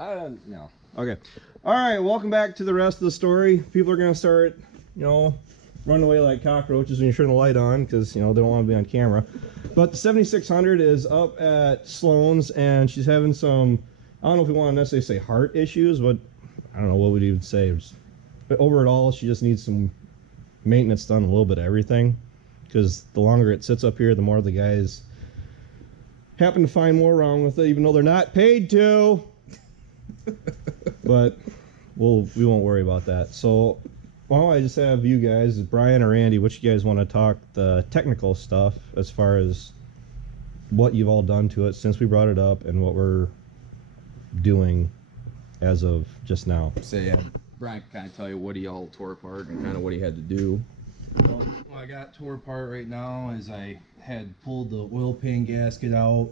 No. Okay. All right, welcome back to the rest of the story. People are going to start, you know, running away like cockroaches when you turn the light on because, you know, they don't want to be on camera. But the 7600 is up at Sloan's, and she's having some, I don't know if we want to necessarily say heart issues, but I don't know what we'd even say. But over it all, she just needs some maintenance done, a little bit of everything, because the longer it sits up here, the more the guys happen to find more wrong with it, even though they're not paid to. But we won't worry about that. So why don't I just have you guys, Brian or Andy, which you guys want to talk the technical stuff as far as what you've all done to it since we brought it up and what we're doing as of just now. So yeah, Brian can kind of tell you what he all tore apart and kind of what he had to do. Well, what I got tore apart right now is I had pulled the oil pan gasket out.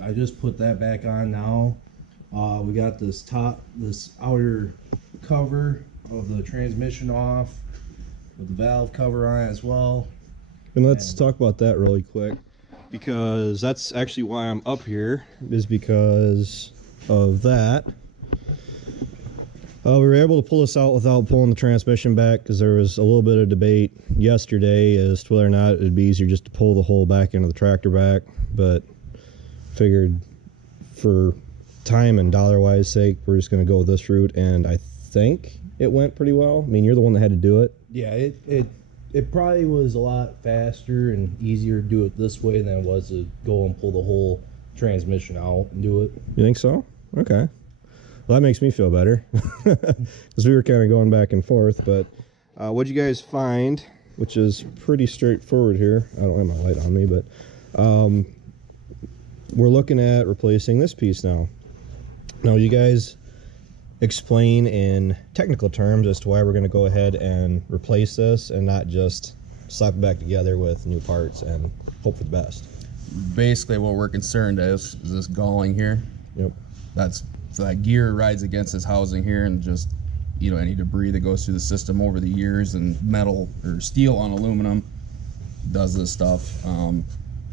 I just put that back on now. We got this outer cover of the transmission off with the valve cover on it as well. And let's talk about that really quick, because that's actually why I'm up here, is because of that. We were able to pull this out without pulling the transmission back, because there was a little bit of debate yesterday as to whether or not it'd be easier just to pull the whole back end of the tractor back, but figured for time and dollar-wise sake, we're just going to go with this route, and I think it went pretty well. I mean, you're the one that had to do it. Yeah, it probably was a lot faster and easier to do it this way than it was to go and pull the whole transmission out and do it. You think so? Okay. Well, that makes me feel better, because we were kind of going back and forth. But what'd you guys find, which is pretty straightforward here. I don't have my light on me, but we're looking at replacing this piece now. Now, you guys explain in technical terms as to why we're going to go ahead and replace this and not just slap it back together with new parts and hope for the best. Basically, what we're concerned is this galling here. Yep. So that gear rides against this housing here, and just, you know, any debris that goes through the system over the years, and metal or steel on aluminum does this stuff.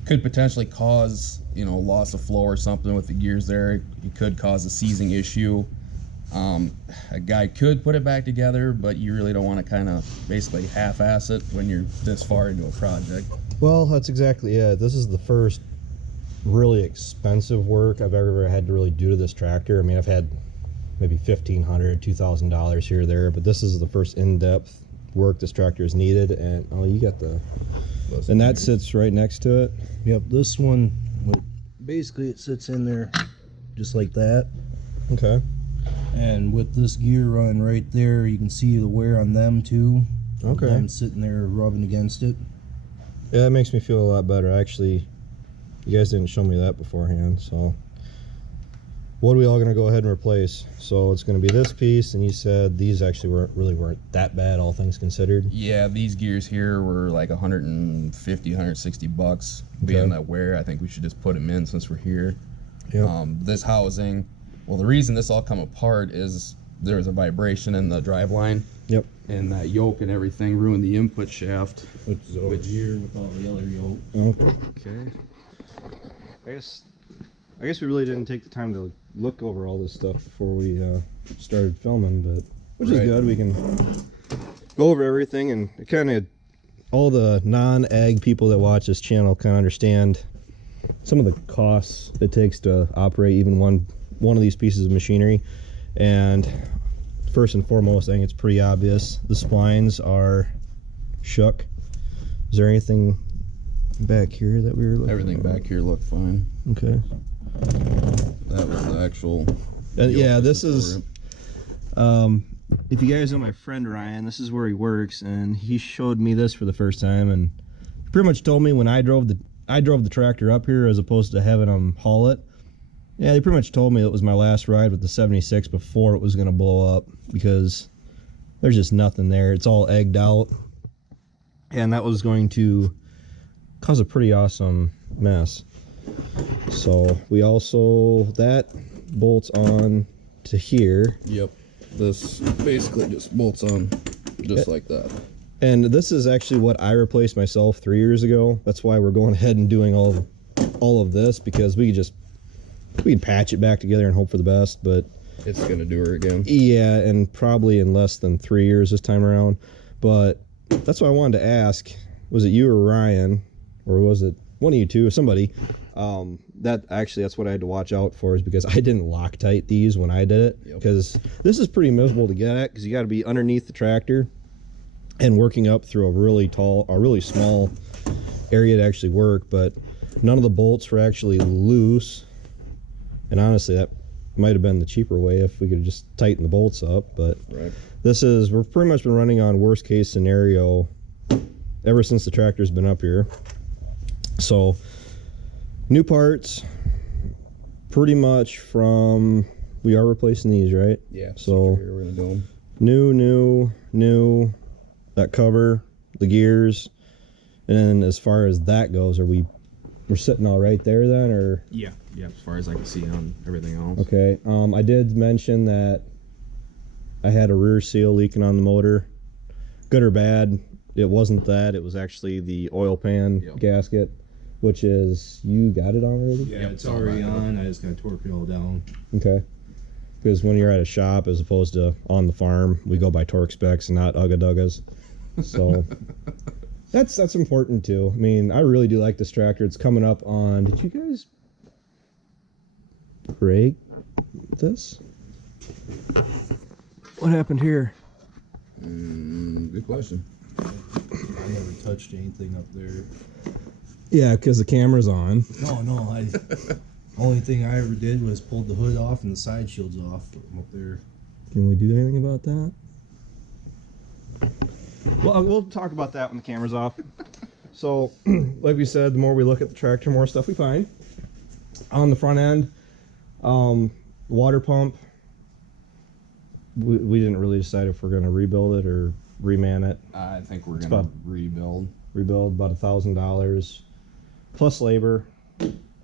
Could potentially cause, you know, loss of flow or something with the gears there. It could cause a seizing issue. A guy could put it back together, but you really don't want to kind of basically half-ass it when you're this far into a project. Well, that's exactly it. This is the first really expensive work I've ever had to really do to this tractor. I mean, I've had maybe $1,500, $2,000 here or there, but this is the first in-depth work this tractor has needed. And oh, you got the, and that sits right next to it. Yep, this one, basically it sits in there just like that. Okay. And with this gear run right there, you can see the wear on them too. Okay. Them sitting there rubbing against it. Yeah, that makes me feel a lot better. Actually, you guys didn't show me that beforehand, so what are we all going to go ahead and replace? So it's going to be this piece, and you said these actually weren't that bad, all things considered. Yeah, these gears here were like 150, 160 bucks. Being that wear, I think we should just put them in since we're here. Yep. This housing, well, the reason this all come apart is there was a vibration in the drive line. Yep. And that yoke and everything ruined the input shaft. Which is over here with all the other yoke. Okay. I guess we really didn't take the time to look over all this stuff before we started filming, but which is good. We can go over everything, and kind of all the non-ag people that watch this channel kind of understand some of the costs it takes to operate even one of these pieces of machinery. And first and foremost, I think it's pretty obvious, the splines are shook. Is there anything back here that we were looking Everything back here looked fine. Okay. That was the actual. Yeah, this is. If you guys know my friend Ryan, this is where he works, and he showed me this for the first time, and he pretty much told me when I drove the tractor up here as opposed to having him haul it. Yeah, they pretty much told me it was my last ride with the 76 before it was going to blow up, because there's just nothing there. It's all egged out, and that was going to cause a pretty awesome mess. So we also, that bolts on to here. Yep. This basically just bolts on just like that. And this is actually what I replaced myself 3 years ago. That's why we're going ahead and doing all of this, because we could patch it back together and hope for the best. But it's gonna do her again. Yeah, and probably in less than 3 years this time around. But that's what I wanted to ask. Was it you or Ryan, or was it one of you two, or somebody? That's what I had to watch out for, is because I didn't Loctite these when I did it. Because this is pretty miserable to get at, because you got to be underneath the tractor and working up through a really small area to actually work. But none of the bolts were actually loose, and honestly, that might have been the cheaper way if we could just tighten the bolts up. But right. we've pretty much been running on worst case scenario ever since the tractor's been up here. So new parts, pretty much we are replacing these, right? Yeah. So here we're gonna do them. New, that cover, the gears, and then as far as that goes, we're sitting all right there then, or? Yeah, as far as I can see on everything else. Okay. I did mention that I had a rear seal leaking on the motor. Good or bad, it wasn't that. It was actually the oil pan gasket, which is, you got it on already? Yeah, it's already on. I just got to torque it all down. Okay. Because when you're at a shop as opposed to on the farm, we go by torque specs and not ugga-duggas. So that's important too. I mean, I really do like this tractor. It's coming up on, did you guys break this? What happened here? Good question. I never touched anything up there. Yeah, because the camera's on. No, only thing I ever did was pulled the hood off and the side shields off from up there. Can we do anything about that? Well, we'll talk about that when the camera's off. So, like we said, the more we look at the tractor, more stuff we find. On the front end, water pump, we didn't really decide if we're going to rebuild it or reman it. I think we're gonna rebuild About $1,000 plus labor,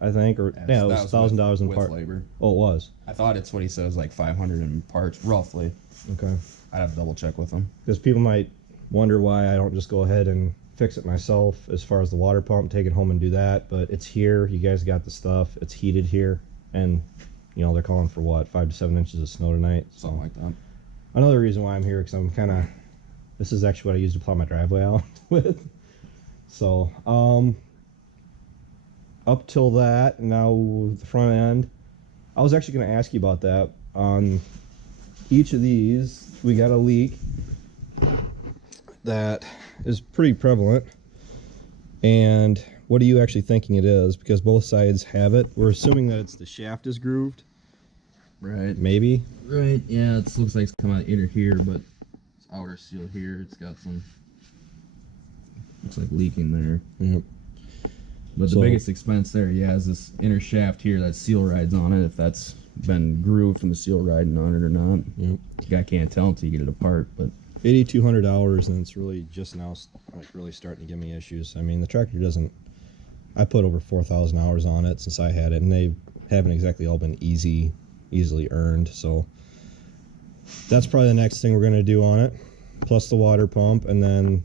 I think, or it was $1,000 in part labor. Oh, it was. I thought it's what he says, like 500 in parts, roughly. Okay. I'd have to double check with him. Because people might wonder why I don't just go ahead and fix it myself as far as the water pump, take it home and do that. But it's here. You guys got the stuff. It's heated here. And, they're calling for what, 5 to 7 inches of snow tonight. Something like that. Another reason why I'm here, because I'm kind of, this is actually what I use to plow my driveway out with. So, up till that, now the front end, I was actually going to ask you about that. On each of these, we got a leak that is pretty prevalent. And what are you actually thinking it is? Because both sides have it. We're assuming that it's the shaft is grooved. Right. Maybe. Right. Yeah. It looks like it's come out inner here, but it's outer seal here. It's got some. Looks like leaking there. Yep. But the biggest expense there, is this inner shaft here that seal rides on it. If that's been grooved from the seal riding on it or not. Yep. I can't tell until you get it apart. But $8,200, and it's really just now really starting to give me issues. I mean, the tractor doesn't. I put over 4,000 hours on it since I had it, and they haven't exactly all been easily earned. So that's probably the next thing we're going to do on it, plus the water pump, and then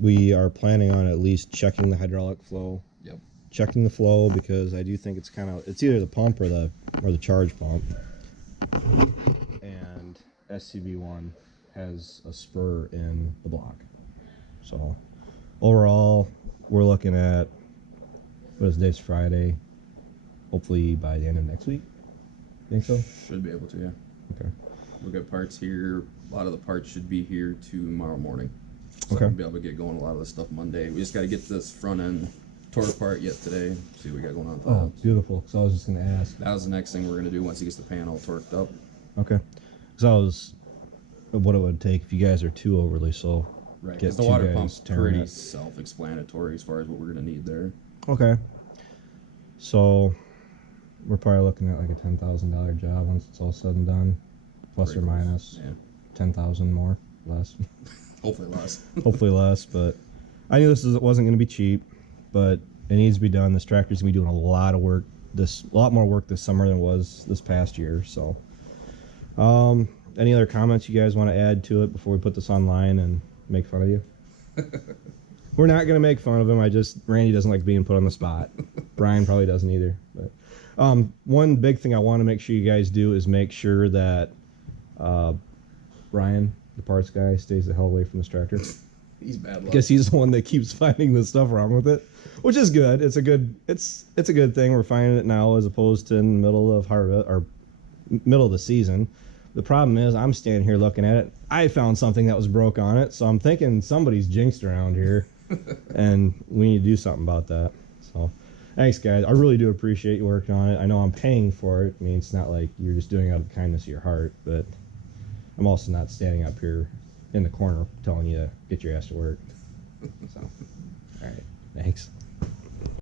we are planning on at least checking the hydraulic flow. Yep. Checking the flow, because I do think it's either the pump or the charge pump. And SCB1 has a spur in the block. So overall, we're looking at, what is this, Friday? Hopefully by the end of next week. Think so? Should be able to, yeah. Okay. We've got parts here. A lot of the parts should be here tomorrow morning. So Okay. we'll be able to get going a lot of this stuff Monday. We just got to get this front end tore apart yet today. See what we got going on with Oh, that. beautiful. So I was just going to ask. That was the next thing we're going to do once he gets the panel torqued up. Okay. So I was what it would take if you guys are too overly slow. Right. Get Because the two water guys pump's tearing pretty it. self-explanatory as far as what we're going to need there. Okay. So we're probably looking at like a $10,000 job once it's all said and done, plus Pretty or close. minus Yeah. 10,000 more, less. Hopefully less. Hopefully less. But I knew wasn't going to be cheap, but it needs to be done. This tractor's going to be doing a lot of work. A lot more work this summer than it was this past year. So, any other comments you guys want to add to it before we put this online and make fun of you? We're not going to make fun of him. Randy doesn't like being put on the spot. Brian probably doesn't either. But One big thing I want to make sure you guys do is make sure that Brian, the parts guy, stays the hell away from this tractor. He's bad luck. Because he's the one that keeps finding the stuff wrong with it, which is good. It's a good thing we're finding it now as opposed to in the middle of harvest or middle of the season. The problem is I'm standing here looking at it. I found something that was broke on it, so I'm thinking somebody's jinxed around here, and we need to do something about that. So, thanks, guys. I really do appreciate you working on it. I know I'm paying for it. I mean, it's not like you're just doing it out of the kindness of your heart, but I'm also not standing up here in the corner telling you to get your ass to work. So, all right. Thanks.